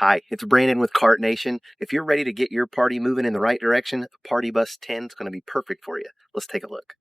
Hi, it's Brandon with Cart Nation. If you're ready to get your party moving in the right direction, the Party Bus 10 is going to be perfect for you. Let's take a look.